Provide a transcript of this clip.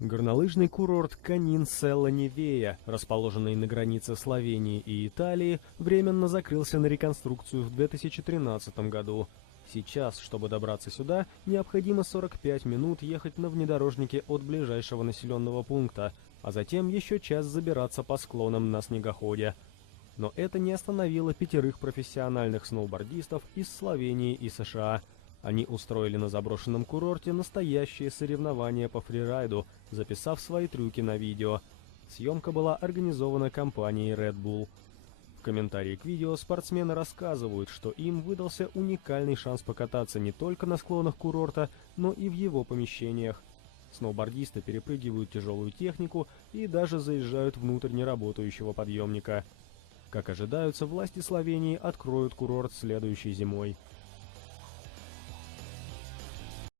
Горнолыжный курорт Канин-Селла-Невея, расположенный на границе Словении и Италии, временно закрылся на реконструкцию в 2013 году. Сейчас, чтобы добраться сюда, необходимо 45 минут ехать на внедорожнике от ближайшего населенного пункта, а затем еще час забираться по склонам на снегоходе. Но это не остановило 5 профессиональных сноубордистов из Словении и США. Они устроили на заброшенном курорте настоящие соревнования по фрирайду, записав свои трюки на видео. Съемка была организована компанией Red Bull. В комментарии к видео спортсмены рассказывают, что им выдался уникальный шанс покататься не только на склонах курорта, но и в его помещениях. Сноубордисты перепрыгивают тяжелую технику и даже заезжают внутрь неработающего подъемника. Как ожидается, власти Словении откроют курорт следующей зимой.